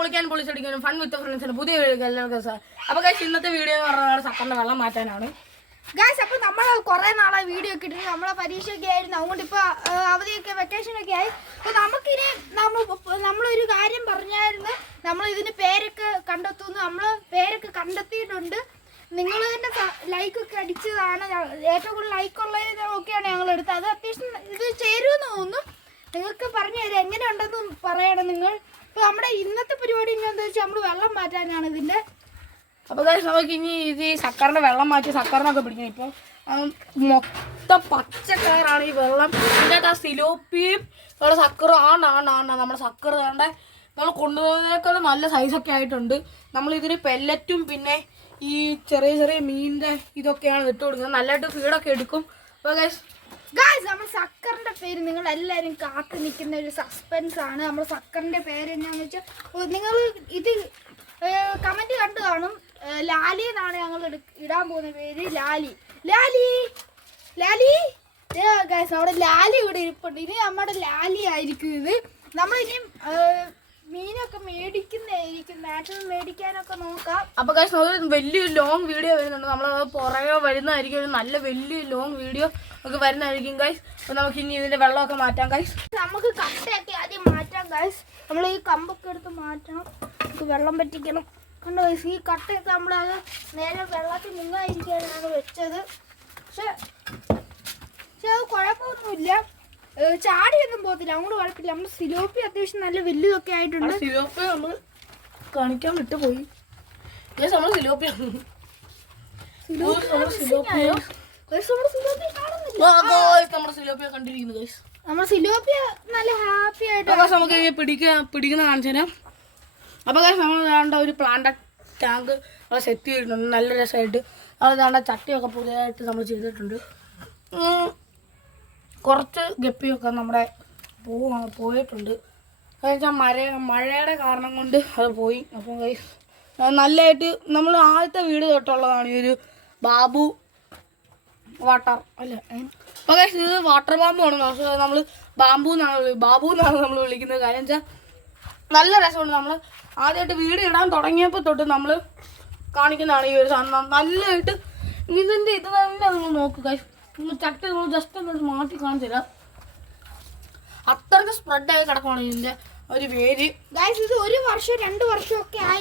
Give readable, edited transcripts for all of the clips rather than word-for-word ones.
പൊളിക്കാനും പൊളിച്ചടിക്കാനും fun വിത്ത് ഫ്രണ്ട്സിന് പുതിയ എല്ലാവർക്കും സാർ. അപ്പോൾ ഗൈസ് ഇന്നത്തെ വീഡിയോ എന്ന് പറഞ്ഞാൽ സക്കറിന്റെ വെള്ളം മാറ്റാനാണ് ഗൈസ്. അപ്പോൾ നമ്മൾ കുറേ നാളായി വീഡിയോ ഒക്കെ ഇട്ടിട്ട് നമ്മളെ പരീക്ഷയൊക്കെ ആയിരുന്നു, അതുകൊണ്ട് ഇപ്പോൾ അവധിയൊക്കെ വെക്കേഷനൊക്കെ ആയി. അപ്പോൾ നമുക്കിനി നമ്മളൊരു കാര്യം പറഞ്ഞായിരുന്നു, നമ്മൾ ഇതിന് പേരൊക്കെ കണ്ടെത്തുന്നു. നമ്മൾ പേരൊക്കെ കണ്ടെത്തിയിട്ടുണ്ട്. നിങ്ങൾ തന്നെ ലൈക്കൊക്കെ അടിച്ചതാണ്, ഏറ്റവും കൂടുതൽ ലൈക്കുള്ളതൊക്കെയാണ് ഞങ്ങൾ എടുത്തത്. അത് അത്യാവശ്യം ഇത് ചേരുമെന്ന് തോന്നുന്നു. നിങ്ങൾക്ക് പറഞ്ഞു തരാം എങ്ങനെയുണ്ടെന്ന് പറയണം നിങ്ങൾ. ഇപ്പോൾ നമ്മുടെ ഇന്നത്തെ പരിപാടി എന്താണെന്ന് വെച്ചാൽ നമ്മൾ വെള്ളം മാറ്റാനാണ് ഇതിൻ്റെ. അപ്പോൾ ഗൈസ് നമുക്ക് ഇനി ഇത് ഈ സക്കറിൻ്റെ വെള്ളം മാറ്റി സക്കറിനൊക്കെ പിടിക്കണം. ഇപ്പോൾ മൊത്തം പച്ചക്കാറാണ് ഈ വെള്ളം. ഇതിനകത്ത് ആ സിലോപ്പിയും നമ്മുടെ സക്കറും ആണ് നമ്മുടെ സക്കർ വേണ്ട നമ്മൾ കൊണ്ടുപോകുന്നതിനേക്കാളും നല്ല സൈസൊക്കെ ആയിട്ടുണ്ട്. നമ്മളിതിന് പെല്ലറ്റും പിന്നെ ഈ ചെറിയ ചെറിയ മീനിൻ്റെ ഇതൊക്കെയാണ് ഇട്ട് കൊടുക്കുന്നത്. നല്ലതായിട്ട് ഫീഡൊക്കെ എടുക്കും. അപ്പോൾ ഗൈസ് നമ്മൾ സക്കറിന്റെ പേര് നിങ്ങൾ എല്ലാവരും കാത്തു നിൽക്കുന്ന ഒരു സസ്പെൻസ് ആണ്. നമ്മൾ സക്കറിന്റെ പേര് എന്നാന്ന് വെച്ചാൽ നിങ്ങൾ ഇത് കമന്റ് കണ്ടു കാണും. ലാലി എന്നാണ് ഞങ്ങൾ ഇടാൻ പോകുന്ന പേര്. ലാലി ലാലി ലാലി ഗൈസ് അവിടെ ലാലി ഇവിടെ ഇരിപ്പുണ്ട്. ഇനി നമ്മുടെ ലാലി ആയിരിക്കും ഇത്. നമ്മളിനിയും മീനൊക്കെ മേടിക്കുന്നതായിരിക്കും, മാക്സിമം മേടിക്കാനൊക്കെ നോക്കാം. അപ്പോൾ ഗൈസ് നമുക്ക് വലിയൊരു ലോങ് വീഡിയോ വരുന്നുണ്ട്. നമ്മൾ പുറകെ വരുന്നതായിരിക്കും, ഒരു നല്ല വലിയൊരു ലോങ് വീഡിയോ ഒക്കെ വരുന്നതായിരിക്കും ഗൈസ്. അപ്പോൾ നമുക്ക് ഇനി ഇതിൻ്റെ വെള്ളമൊക്കെ മാറ്റാം ഗൈസ്. നമുക്ക് കട്ടയൊക്കെ ആദ്യം മാറ്റാം ഗൈസ്. നമ്മൾ ഈ കമ്പൊക്കെ എടുത്ത് മാറ്റണം, നമുക്ക് വെള്ളം പറ്റിക്കണം. കണ്ടോ ഗൈസ്, ഈ കട്ടയൊക്കെ നമ്മളത് നേരെ വെള്ളത്തിൽ മുങ്ങായിരിക്കാനാണ് വെച്ചത്. പക്ഷെ അത് കുഴപ്പമൊന്നുമില്ല, ചാടിയൊന്നും പോകത്തില്ല, അങ്ങോട്ട് കുഴപ്പമില്ല. നമ്മൾ സിലോപ്പി അത്യാവശ്യം നല്ല വലുതൊക്കെ ആയിട്ടുണ്ട്. സിലോപ്പി നമ്മൾ കാണിക്കാൻ വിട്ടുപോയി. നമ്മൾ സിലോപ്പിയ കണ്ടിരിക്കുന്നു. നമ്മൾ സിലോപ്പിയ നല്ല ഹാപ്പി ആയിട്ട് നമുക്ക് പിടിക്കുന്ന കാണിച്ചു തരാം. അപ്പോൾ നമ്മൾ വേണ്ട ഒരു പ്ലാന്റ് ടാങ്ക് സെറ്റ് ചെയ്തിട്ടുണ്ട് നല്ല രസമായിട്ട്. അത് വേണ്ട ചട്ടിയൊക്കെ പുതിയതായിട്ട് നമ്മൾ ചെയ്തിട്ടുണ്ട്. കുറച്ച് ഗപ്പിയൊക്കെ നമ്മുടെ പോയിട്ടുണ്ട്. എന്നുവെച്ചാൽ മഴയുടെ കാരണം കൊണ്ട് അത് പോയി. അപ്പം ഗൈസ് നല്ലതായിട്ട് നമ്മൾ ആദ്യത്തെ വീട് തൊട്ടുള്ളതാണ് ഈ ഒരു ബാബു വാട്ടർ അല്ല. അപ്പോൾ ഗൈസ് ഇത് വാട്ടർ ബാമ്പുമാണ്. നമ്മൾ ബാബു എന്നാണ് നമ്മൾ വിളിക്കുന്നത്. കാര്യം വെച്ചാൽ നല്ല രസമുണ്ട്. നമ്മൾ ആദ്യമായിട്ട് വീട് ഇടാൻ തുടങ്ങിയപ്പോൾ തൊട്ട് നമ്മൾ കാണിക്കുന്നതാണ് ഈ ഒരു സാധനം. നല്ലതായിട്ട് ഇതിൻ്റെ ഇത് തന്നെ നിങ്ങൾ നോക്കുക ഗൈസ്. ചട്ടി നമ്മൾ ജസ്റ്റ് ഒന്ന് മാറ്റി കാണിച്ചു തരാം. അത്രയ്ക്ക് സ്പ്രെഡായി കിടക്കുകയാണ് ഇതിൻ്റെ ഒരു വേര് ഗൈസ്. ഇത് 1 വർഷം 2 വർഷമൊക്കെ ആയി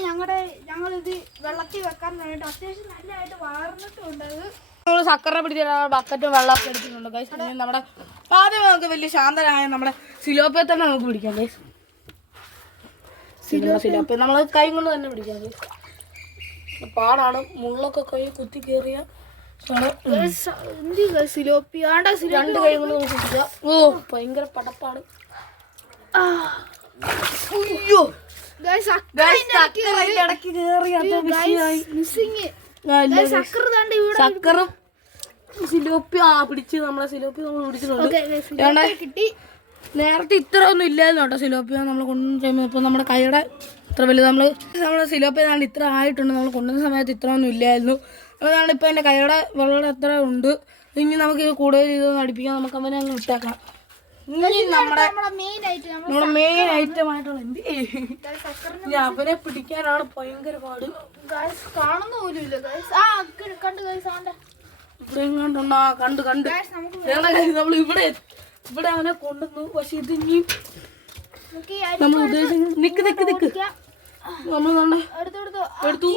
ഞങ്ങളിത് വെള്ളത്തിൽ വെക്കാൻ വേണ്ടിയിട്ട്. അത്യാവശ്യം നല്ലതായിട്ട് വളർന്നിട്ടുണ്ട്. അത് നമ്മൾ സക്കറിനെ പിടിച്ച ബക്കറ്റും വെള്ളമൊക്കെ എടുത്തിട്ടുണ്ട് ഗൈസ്. നമ്മുടെ ആദ്യം നമുക്ക് വലിയ ശാന്തനായ നമ്മുടെ സിലോപ്പയെ തന്നെ നമുക്ക് പിടിക്കാം ഗൈസ്. സിലോപ്പ നമ്മൾ കൈ കൊണ്ട് തന്നെ പിടിക്കാം ഗൈസ്. പാടാണ്, മുള്ളൊക്കെ കൈ കുത്തി കയറിയ സിലോപ്പി 2 കൈ കൊണ്ട് നമുക്ക് പിടിക്കാം. ഓ ഭയങ്കര പടപ്പാട്. സക്കറും സിലോപ്പി പിടിച്ച് നമ്മളെ സിലോപ്പി നമ്മൾ പിടിച്ചിട്ടുണ്ട്. കിട്ടി. നേരത്തെ ഇത്ര ഒന്നും ഇല്ലായിരുന്നു കേട്ടോ സിലോപ്പിയ നമ്മൾ കൊണ്ടുവന്ന് ചെയ്യുമ്പോൾ. ഇപ്പോൾ നമ്മുടെ കൈയുടെ ഇത്ര വലുത് നമ്മൾ സിലോപ്പിയ ഏതാണ്ട് ഇത്ര ആയിട്ടുണ്ട്. നമ്മൾ കൊണ്ടുവന്ന സമയത്ത് ഇത്ര ഒന്നും ഇല്ലായിരുന്നു. അതാണ് ഇപ്പോൾ എൻ്റെ കൈയുടെ വെള്ളം എത്ര ഉണ്ട്. ഇനി നമുക്ക് ഇത് കൂടുതൽ ഇതൊന്നും അടുപ്പിക്കാൻ നമുക്ക് അവനെ അങ്ങ് വിട്ടേക്കാം. ഇനി നമ്മുടെ മെയിൻ ഐറ്റമായിട്ടുള്ള അവനെ പിടിക്കാനാണ് ഭയങ്കര പാട്. കാണുന്ന പോലും ഇല്ല. ഇവിടെ എങ്ങോട്ടുണ്ടോ കണ്ട് നമ്മൾ ഇവിടെ അവനെ കൊണ്ടുവന്നു. പക്ഷെ ഇത് ഇനിയും നമ്മൾ ഉദ്ദേശിക്കുന്നത് നിക്ക് നമ്മൾ എടുത്തു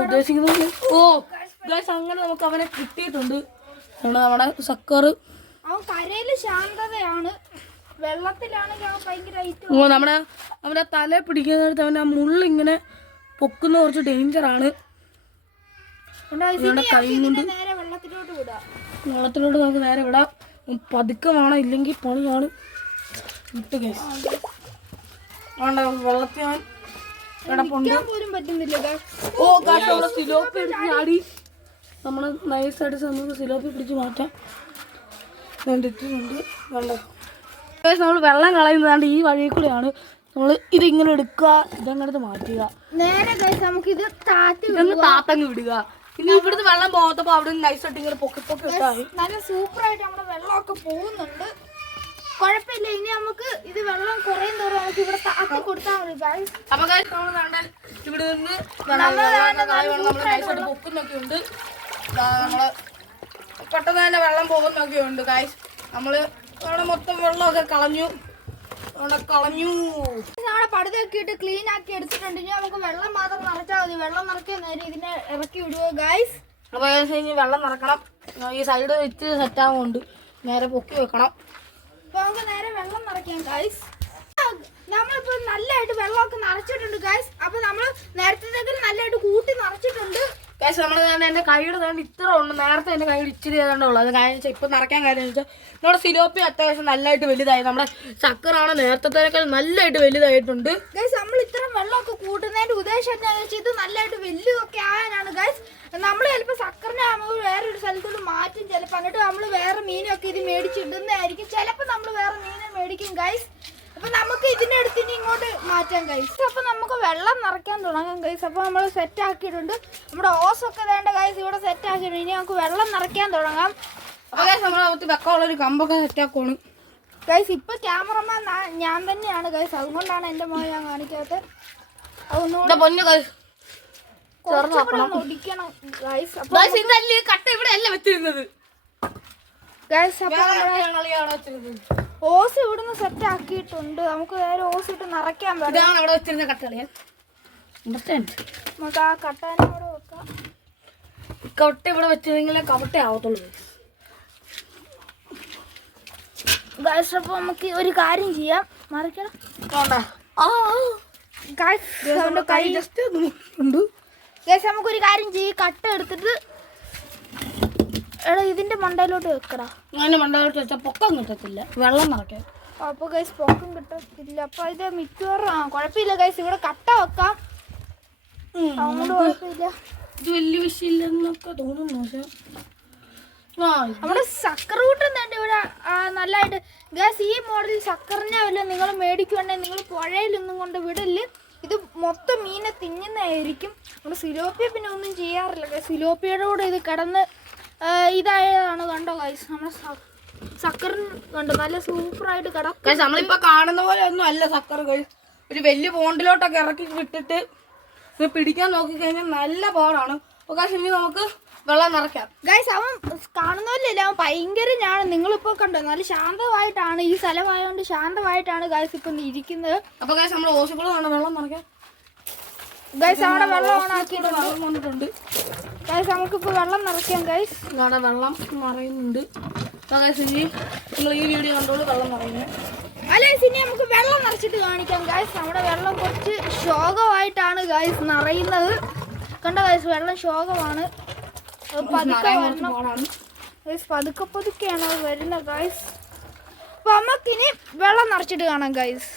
ഉദ്ദേശിക്കുന്നത്. ഓ ഗൈസ് അങ്ങനെ നമുക്ക് അവനെ കിട്ടിയിട്ടുണ്ട്. നമ്മുടെ സക്കർ കരയില് ശാന്തതയാണ്, വെള്ളത്തിലാണെങ്കിൽ നമ്മുടെ അവന്റെ തല പിടിക്കുന്നിടത്ത് അവൻ്റെ ആ മുള്ളിങ്ങനെ പൊക്കുന്ന കുറച്ച് ഡേഞ്ചറാണ്. കൈ കൊണ്ട് വെള്ളത്തിലോട്ട് നമുക്ക് നേരെ വിടാം. പതുക്കെ വേണം, ഇല്ലെങ്കിൽ പണിയാണ്. വിട്ട് കേസ് വേണ്ട വെള്ളത്തിൽ ഞാൻ കിടപ്പുണ്ട്. ഓ കാശ് നമ്മുടെ സിലോപ്പി എടുത്ത് ചാടി. നമ്മൾ നൈസായിട്ട് നമുക്ക് സിലോപ്പി പിടിച്ച് മാറ്റാം. ഇട്ടിട്ടുണ്ട്. വേണ്ട നമ്മൾ വെള്ളം കളയുന്നതാണ്ട് ഈ വഴി കൂടെയാണ്. നമ്മൾ ഇതിങ്ങനെ എടുക്കുക, ഇതങ്ങനത്ത് മാറ്റുക, നേരെ നമുക്കിത് താത്തങ്ങ് വിടുക. ഇനി ഇവിടുന്ന് വെള്ളം പോകത്തപ്പോൾ അവിടെ നൈസായിട്ട് ഇങ്ങനെ പൊക്കി ഇട്ടാൽ നല്ല സൂപ്പറായിട്ട് നമ്മുടെ വെള്ളമൊക്കെ പോകുന്നുണ്ട്. കുഴപ്പമില്ല. ഇനി നമുക്ക് ഇത് വെള്ളം കുറയും തോറും നമുക്ക് ഇവിടെ താത്തി കൊടുത്താൽ മതി ഗൈസ്. അപ്പൊ ഗൈസ് നമ്മൾ ഇവിടെ നിന്ന് പൊക്കുന്നൊക്കെ ഉണ്ട്. നമ്മള് പെട്ടെന്ന് തന്നെ വെള്ളം പോകുന്നൊക്കെ ഉണ്ട് ഗൈസ്. നമ്മള് അവിടെ മൊത്തം വെള്ളമൊക്കെ കളഞ്ഞു. നമ്മുടെ പടുതൊക്കെ ഇട്ട് ക്ലീൻ ആക്കി എടുത്തിട്ടുണ്ട്. ഇനി നമുക്ക് വെള്ളം മാത്രം നിറച്ചാൽ മതി. വെള്ളം നിറയ്ക്കാൻ നേരം ഇതിനെ ഇറക്കി വിടുക ഗൈസ്. അപ്പൊ ഇനി വെള്ളം നിറക്കണം. ഈ സൈഡ് വെച്ച് സെറ്റ് ആവുന്നുണ്ട്. നേരെ പൊക്കി വെക്കണം. അപ്പൊ നമുക്ക് നേരെ വെള്ളം നിറയ്ക്കാം ഗൈസ്. നമ്മളിപ്പോ നല്ലതായിട്ട് വെള്ളമൊക്കെ നിറച്ചിട്ടുണ്ട് ഗൈസ്. അപ്പൊ നമ്മൾ നേരത്തെ നല്ലതായിട്ട് കൂട്ടി നിറച്ചിട്ടുണ്ട് ഗൈസ്. നമ്മൾ എന്റെ കൈയുടെ താണ്ട് ഇത്ര ഉണ്ട്. നേരത്തെ എന്റെ കൈയുടെ ഇച്ചിരി ഏതാണ്ടുള്ളൂ. അത് കാര്യം ഇപ്പൊ നിറയ്ക്കാൻ കാര്യം വെച്ചാൽ നമ്മുടെ സിലോപ്പി അത്യാവശ്യം നല്ലതായിട്ട് വലുതായി. നമ്മുടെ ചക്കറാണ് നേരത്തേക്കാൾ നല്ലതായിട്ട് വലുതായിട്ടുണ്ട് ഗൈസ്. നമ്മൾ ഇത്രയും വെള്ളമൊക്കെ കൂട്ടുന്നതിന്റെ ഉദ്ദേശം എന്താണെന്ന് വെച്ചാൽ ഇത് നല്ലതായിട്ട് വലുതൊക്കെ ആകാനാണ് ഗൈസ്. നമ്മൾ ചിലപ്പോൾ സക്കറിനെ നമുക്ക് വേറൊരു സ്ഥലത്തോട്ട് മാറ്റും ചിലപ്പോൾ. എന്നിട്ട് നമ്മൾ വേറെ മീനൊക്കെ ഇത് മേടിച്ചിടുന്നതായിരിക്കും. ചിലപ്പോൾ നമ്മൾ വേറെ മീനെ മേടിക്കും ഗൈസ്. അപ്പൊ നമുക്ക് ഇതിന്റെ അടുത്ത് ഇനി ഇങ്ങോട്ട് മാറ്റാം ഗൈസ്. അപ്പൊ നമുക്ക് വെള്ളം നിറയ്ക്കാൻ തുടങ്ങാം ഗൈസ്. അപ്പൊ നമ്മൾ സെറ്റ് ആക്കിയിട്ടുണ്ട്. നമ്മുടെ ഓസൊക്കെ വേണ്ട ഗൈസ് ഇവിടെ സെറ്റ് ആക്കിയിട്ടുണ്ട്. ഇനി നമുക്ക് വെള്ളം നിറയ്ക്കാൻ തുടങ്ങാം. അപ്പൊ ഗൈസ് നമ്മളെ വെക്കാനുള്ള ഒരു കമ്പൊക്കെ സെറ്റ് ആക്കുവാണ് ഗൈസ്. ഇപ്പൊ ക്യാമറമാൻ ഞാൻ തന്നെയാണ് ഗൈസ്. അതുകൊണ്ടാണ് എന്റെ മോനെ ഞാൻ കാണിക്കാത്തത്. അതൊന്നുകൂടെ പൊന്നു ഗൈസ് ഒടിക്കണം ഗൈസ്. കട്ട ഇവിടെ അല്ല വെച്ചിരുന്നത് ഗൈസ്. അപ്പൊ ഓസ് ഇവിടുന്ന് സെറ്റ് ആക്കിയിട്ടുണ്ട്. നമുക്ക് വേറെ ഓസ് ഇട്ട് നിറയ്ക്കാൻ പറ്റും. അവിടെ വെച്ചിരുന്ന കട്ടളിയാ നമുക്ക് ആ കട്ടാനെ ഇവിടെ വെക്കാം. കവട്ട ഇവിടെ വെച്ചിരുന്നെങ്കിലേ കവട്ട ആവത്തുള്ളൂ ഗൈസ്. അപ്പൊ നമുക്ക് ഒരു കാര്യം ചെയ്യാം. മറിക്കണം കൈ ജസ്റ്റ് ഉണ്ട് ഗൈസ്. നമുക്കൊരു കാര്യം ചെയ്യും. കട്ട എടുത്തിട്ട് എടാ ഇതിന്റെ മണ്ടയിലോട്ട് വെക്കടാ. അങ്ങനെ മണ്ടയിലോട്ട് വെച്ചാൽ പൊക്കം കിട്ടത്തില്ല. വെള്ളം നിറയ്ക്കാം. അപ്പൊ ഗൈസ് പൊക്കം കിട്ടത്തില്ല. അപ്പൊ ഇത് മിക്കവാറും കുഴപ്പമില്ല ഗൈസ്. ഇവിടെ കട്ട വെക്കാം. അതുകൊണ്ട് കുഴപ്പമില്ല. ഇത് വലിയ വിഷയമില്ലെന്നൊക്കെ തോന്നുന്നു. പക്ഷെ നമ്മുടെ സക്കർ കൂട്ടം തന്നെ ഇവിടെ നല്ലതായിട്ട് ഗൈസ്. ഈ മോഡൽ സക്കറിനെ വല്ല നിങ്ങൾ മേടിക്കുവാണെങ്കിൽ നിങ്ങൾ പുഴയിലൊന്നും കൊണ്ട് വിടല്. ഇത് മൊത്തം മീനെ തിന്നുന്നതായിരിക്കും. നമ്മുടെ സിലോപ്പിയ പിന്നെ ഒന്നും ചെയ്യാറില്ല ഗൈസ്. സിലോപ്പിയുടെ കൂടെ ഇത് കിടന്ന് ഇതായതാണ്. കണ്ടോ ഗൈസ്. നമ്മുടെ സക്കറിന് കണ്ടോ നല്ല സൂപ്പറായിട്ട് കിടക്കും. നമ്മളിപ്പോ കാണുന്ന പോലെ ഒന്നും അല്ല സക്കർ ഗൈസ്. ഒരു വലിയ പോണ്ടിലോട്ടൊക്കെ ഇറക്കി വിട്ടിട്ട് ഇത് പിടിക്കാൻ നോക്കിക്കഴിഞ്ഞാൽ നല്ല പാടാണ്. ഇനി നമുക്ക് വെള്ളം നിറയ്ക്കാം ഗൈസ്. അവൻ കാണുന്നവരില്ല, അവൻ ഭയങ്കര ഞാൻ നിങ്ങളിപ്പോ കണ്ടോ നല്ല ശാന്തമായിട്ടാണ്. ഈ സ്ഥലമായതുകൊണ്ട് ശാന്തമായിട്ടാണ് ഗൈസ് ഇപ്പൊ ഇരിക്കുന്നത്. അപ്പൊ ഗൈസ് നമ്മൾ ഓസിക്കുള്ള വെള്ളം നിറയ്ക്കാം ഗൈസ്. അവിടെ വെള്ളം ഓണാക്കിയിട്ടുണ്ട് വന്നിട്ടുണ്ട് ഗൈസ്. നമുക്കിപ്പോ വെള്ളം നിറയ്ക്കാം ഗൈസ്. അവിടെ വെള്ളം നിറയുന്നുണ്ട്. നിങ്ങൾ ഈ വീഡിയോ കണ്ടോളൂ വെള്ളം നിറയുന്നത്. അല്ലേ ഇനി നമുക്ക് വെള്ളം നിറച്ചിട്ട് കാണിക്കാം ഗൈസ്. നമ്മുടെ വെള്ളം കുറച്ച് ശോകമായിട്ടാണ് ഗൈസ് നിറയുന്നത്. കണ്ടോ ഗൈസ് വെള്ളം ശോകമാണ്. പതുക്കെ പതുക്കെയാണ് അത് വരുന്നത് ഗൈസ്. അപ്പൊ നമുക്കിനി വെള്ളം നിറച്ചിട്ട് കാണാം ഗൈസ്.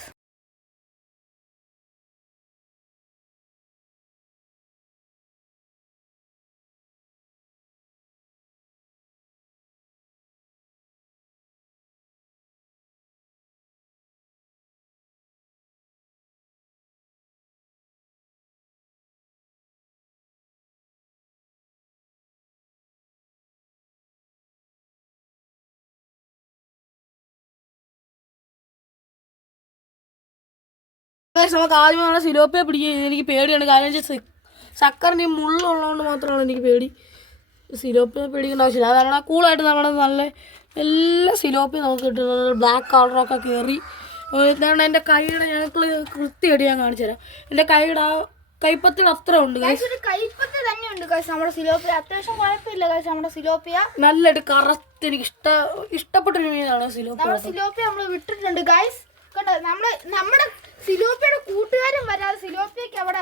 നമുക്ക് ആദ്യം നമ്മുടെ സിലോപ്പിയെ പിടിക്കുക. എനിക്ക് പേടിയാണ്. കാരണം സക്കറിൻ്റെ മുള്ളുള്ളതുകൊണ്ട് മാത്രമാണ് എനിക്ക് പേടി. സിലോപ്പിയെ പേടിക്കേണ്ട ആവശ്യമില്ല. അത് നമ്മുടെ കൂളായിട്ട് നമ്മുടെ നല്ല എല്ലാ സിലോപ്പിയും നമുക്ക് കിട്ടുന്നത്. ബ്ലാക്ക് കളറൊക്കെ കയറി എന്താണ് എൻ്റെ കൈയുടെ ഞങ്ങൾക്ക് കൃത്യമായിട്ട് ഞാൻ കാണിച്ചു തരാം. എൻ്റെ കൈയുടെ ആ കൈപ്പത്തിൽ അത്ര ഉണ്ട് കൈപ്പത്തി തന്നെയുണ്ട് നമ്മുടെ സിലോപ്പിയ. അത്യാവശ്യം കുഴപ്പമില്ല നമ്മുടെ സിലോപ്പിയ. നല്ലതായിട്ട് കറക്റ്റ് എനിക്ക് ഇഷ്ടപ്പെട്ടൊരു മീനാണ് സിലോപ്പിയ. സിലോപ്പിയ നമ്മൾ വിട്ടിട്ടുണ്ട് ഗൈസ്. കണ്ടോ നമ്മുടെ സിലോപ്പിയുടെ കൂട്ടുകാരൻ വരാതെ സിലോപ്പിയക്ക് അവിടെ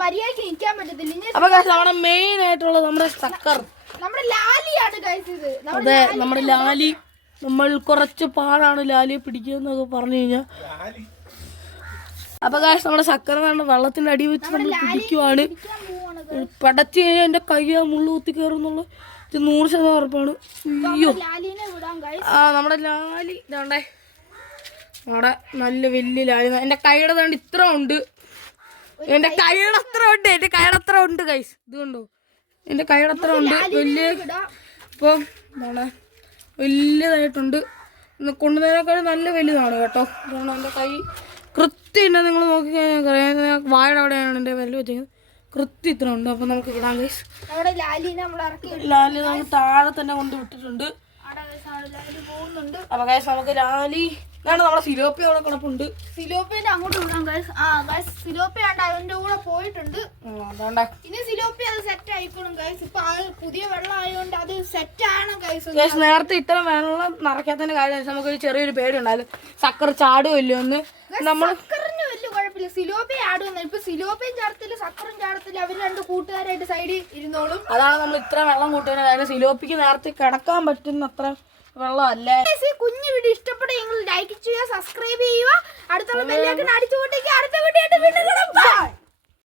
മര്യാദയ്ക്ക് നിൽക്കാൻ പറ്റത്തില്ല. അപ്പൊ നമ്മുടെ മെയിൻ ആയിട്ടുള്ളത് നമ്മുടെ സക്കർ, നമ്മുടെ ലാലിയാണ് ഗൈസ് ഇത്. അതെ നമ്മുടെ ലാലി. നമ്മൾ കുറച്ച് പാടാണ് ലാലിയെ പിടിക്കുന്നൊക്കെ പറഞ്ഞു കഴിഞ്ഞാൽ. അപ്പൊ ഗൈസ് നമ്മുടെ സക്കർ വേണ്ട വെള്ളത്തിന്റെ അടി വെച്ച് നമ്മൾ പിടിക്കുവാണ്. പടച്ച് കഴിഞ്ഞാൽ എന്റെ കൈ ആ മുള്ളു കുത്തി കയറുന്നുള്ള 100% ഉറപ്പാണ്. അയ്യോ നമ്മുടെ ലാലി ഇതാണ്ടേ. അവിടെ നല്ല വലിയ ലാലി. എന്റെ കൈയുടെ താണ്ട് ഇത്ര ഉണ്ട്. എന്റെ കൈയുടെ അത്ര ഉണ്ട് ഗൈസ്. ഇത് കണ്ടോ എന്റെ കൈയുടെ അത്ര ഉണ്ട്. വലിയ ഇപ്പം എന്താണ് വലിയതായിട്ടുണ്ട്. കൊണ്ടുവന്നതിനേക്കാളും നല്ല വലുതാണ് കേട്ടോ. കാരണം എൻ്റെ കൈ കൃത്യം ഉണ്ട്, നിങ്ങൾ നോക്കിക്കഴിഞ്ഞാൽ വാഴയുടെ അവിടെയാണ് എൻ്റെ വിരൽ വെച്ചിരിക്കുന്നത്. കൃത്യം ഇത്ര ഉണ്ട്. അപ്പം നമുക്ക് ഇടാം ഗൈസ്. ലാലി നമുക്ക് താഴെ തന്നെ കൊണ്ട് വിട്ടിട്ടുണ്ട്. അപ്പൊ ഗൈസ് നമുക്ക് ലാലി ഇതാണ് നമ്മുടെ സിലോപ്പി അവിടെ കിടപ്പുണ്ട്. സിലോപ്പിന്റെ അങ്ങോട്ട് വിടാം ഗൈസ്. സിലോപ്പി ആണ്ട് അതിന്റെ കൂടെ പോയിട്ടുണ്ട്. ഇനി സിലോപ്പി അത് സെറ്റ് ആയിക്കോളും ഗൈസ്. ഇപ്പൊ പുതിയ വെള്ളം ആയതുകൊണ്ട് അത് സെറ്റ് ആണ് ഗൈസ്. ഗൈസ് നേരത്തെ ഇത്ര വെള്ളം നിറയ്ക്കാത്തതിന്റെ കാര്യം നമുക്കൊരു ചെറിയൊരു പേടി ഉണ്ടായിരുന്നു, സക്കർ ചാടുമല്ലോ എന്ന്. നമ്മൾ സക്കറിന് വലിയ കുഴപ്പമില്ല, സിലോപ്പി ആടുവന്നു. ഇപ്പൊ സിലോപ്പിയും ചാടത്തില്ല സക്കറും ചാടത്തില്ല, അവർ രണ്ട് കൂട്ടുകാരായിട്ട് സൈഡിൽ ഇരുന്നോളും. അതാണ് നമ്മൾ ഇത്ര വെള്ളം കൂട്ടുന്നത്. അതായത് സിലോപ്പിക്ക് നേരത്തെ കിടക്കാൻ പറ്റുന്ന അത്ര വെള്ളമല്ലേ. കുഞ്ഞു വീഡിയോ ഇഷ്ടപ്പെട്ടെങ്കിൽ ലൈക്ക് ചെയ്യുക, സബ്സ്ക്രൈബ് ചെയ്യുക, അടുത്തുള്ള ബെല്ലൈക്കൺ അടിച്ചു പൊട്ടിക്കുക. അടുത്ത വീഡിയോ ആയിട്ട് വീണ്ടും കാണാം. ബൈ.